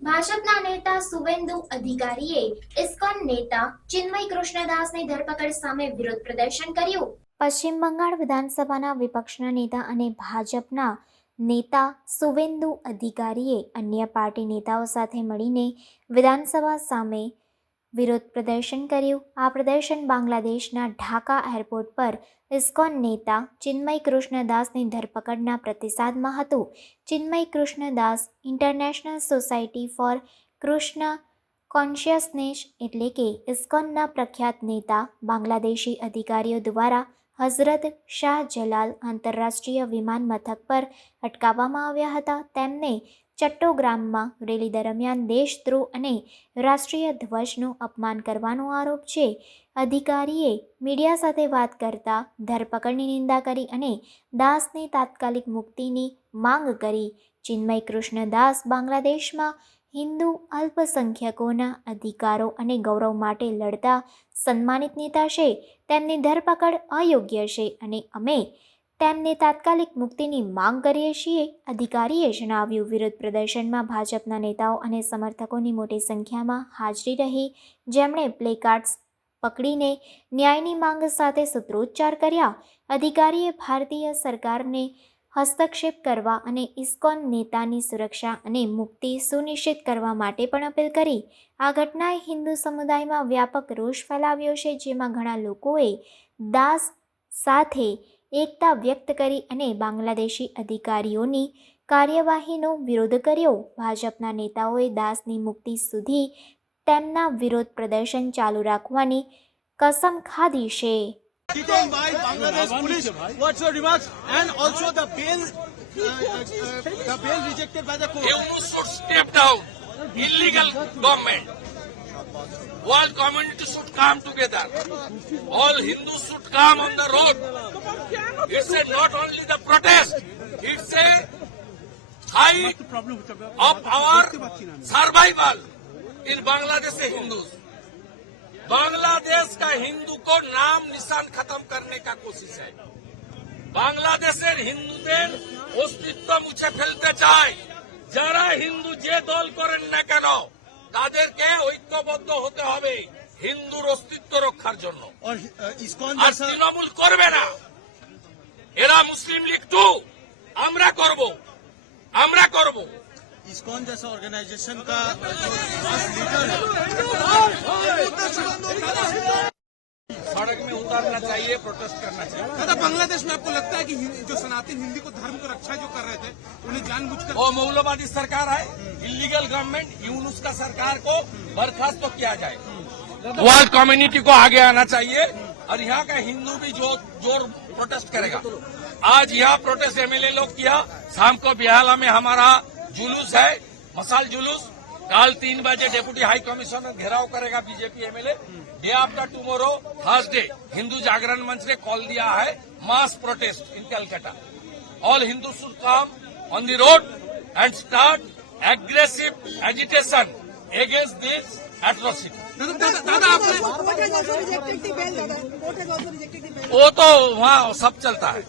ભાજપના નેતા સુવેન્દુ અધિકારીએ ઇસ્કોન નેતા ચિન્મય કૃષ્ણદાસની ધરપકડ સામે વિરોધ પ્રદર્શન કર્યું। પશ્ચિમ બંગાળ વિધાનસભાના વિપક્ષના નેતા અને ભાજપના નેતા સુવેન્દુ અધિકારીએ અન્ય પાર્ટી નેતાઓ સાથે મળીને વિધાનસભા સામે વિરોધ પ્રદર્શન કર્યું। આ પ્રદર્શન બાંગ્લાદેશના ઢાકા એરપોર્ટ પર ઇસ્કોન નેતા ચિન્મય કૃષ્ણદાસની ધરપકડના પ્રતિસાદમાં હતું। Chinmay Krishnadas international society for Krishna consciousness એટલે કે ઇસ્કોનના પ્રખ્યાત નેતા બાંગ્લાદેશી અધિકારીઓ દ્વારા હઝરત શાહ જલાલ આંતરરાષ્ટ્રીય વિમાન મથક પર અટકાવવામાં આવ્યા હતા। તેમને ચટ્ટોગ્રામમાં રેલી દરમિયાન દેશદ્રોહ અને રાષ્ટ્રીય ધ્વજનું અપમાન કરવાનો આરોપ છે। અધિકારીએ મીડિયા સાથે વાત કરતા ધરપકડની નિંદા કરી અને દાસની તાત્કાલિક મુક્તિની માંગ કરી। ચિન્મય કૃષ્ણદાસ બાંગ્લાદેશમાં હિન્દુ અલ્પસંખ્યકોના અધિકારો અને ગૌરવ માટે લડતા સન્માનિત નેતા છે। તેમની ધરપકડ અયોગ્ય છે અને અમે તેમને તાત્કાલિક મુક્તિની માંગ કરીએ છીએ, અધિકારીએ જણાવ્યું। વિરોધ પ્રદર્શનમાં ભાજપના નેતાઓ અને સમર્થકોની મોટી સંખ્યામાં હાજરી રહી, જેમણે પ્લેકાર્ડ્સ પકડીને ન્યાયની માંગ સાથે સૂત્રોચ્ચાર કર્યા। અધિકારીએ ભારતીય સરકારને હસ્તક્ષેપ કરવા અને ઇસ્કોન નેતાની સુરક્ષા અને મુક્તિ સુનિશ્ચિત કરવા માટે પણ અપીલ કરી। આ ઘટનાએ હિન્દુ સમુદાયમાં વ્યાપક રોષ ફેલાવ્યો છે, જેમાં ઘણા લોકોએ દાસ સાથે એકતા વ્યક્ત કરી અને બાંગ્લાદેશી અધિકારીઓની કાર્યવાહીનો વિરોધ કર્યો। ભાજપના નેતાઓએ દાસની મુક્તિ સુધી તેમના વિરોધ પ્રદર્શન ચાલુ રાખવાની કસમ ખાધી છે। Detained by Bangladesh police. What's your remarks? And also the bail rejected by the court. You should step down. Illegal government. World community should come together. All Hindus should come on the road. It's not only the protest. It's a fight of our survival in Bangladesh Hindus. Bangladesh का हिंदू को नाम निशान खत्म करने का कोशिश है। বাংলাদেশের হিন্দুদের অস্তিত্ব মুছে ফেলতে চায়। যারা হিন্দু যে দল করেন না কেন তাদেরকে ঐক্যবদ্ধ হতে হবে হিন্দুর অস্তিত্ব রক্ষার জন্য। আর তৃণমূল করবে না, এরা মুসলিম লীগ 2 আমরা করব। इस्कॉन जैसा ऑर्गेनाइजेशन का लीडर सड़क में उतारना चाहिए, प्रोटेस्ट करना चाहिए। दादा, बांग्लादेश में आपको लगता है कि जो सनातन हिंदी को धर्म को रक्षा जो कर रहे थे उन्हें जानबूझकर वो मौलवादी सरकार है, इलीगल गवर्नमेंट, यूनुस का सरकार को बर्खास्त तो किया जाए। वर्ल्ड कम्युनिटी को आगे आना चाहिए और यहाँ का हिंदू भी जोर प्रोटेस्ट करेगा। आज यहाँ प्रोटेस्ट एमएलए लोग किया। शाम को बिहाला में हमारा जुलूस है, मसाल जुलूस। कल 3 बजे डेप्यूटी हाई कमिश्नर घेराव करेगा BJP MLA. Day after tomorrow Thursday Hindu Jagran Manch ने कॉल दिया है mass protest in Calcutta. All Hindu should come on the road and start aggressive agitation against this atrocity. वो तो वहाँ सब चलता है।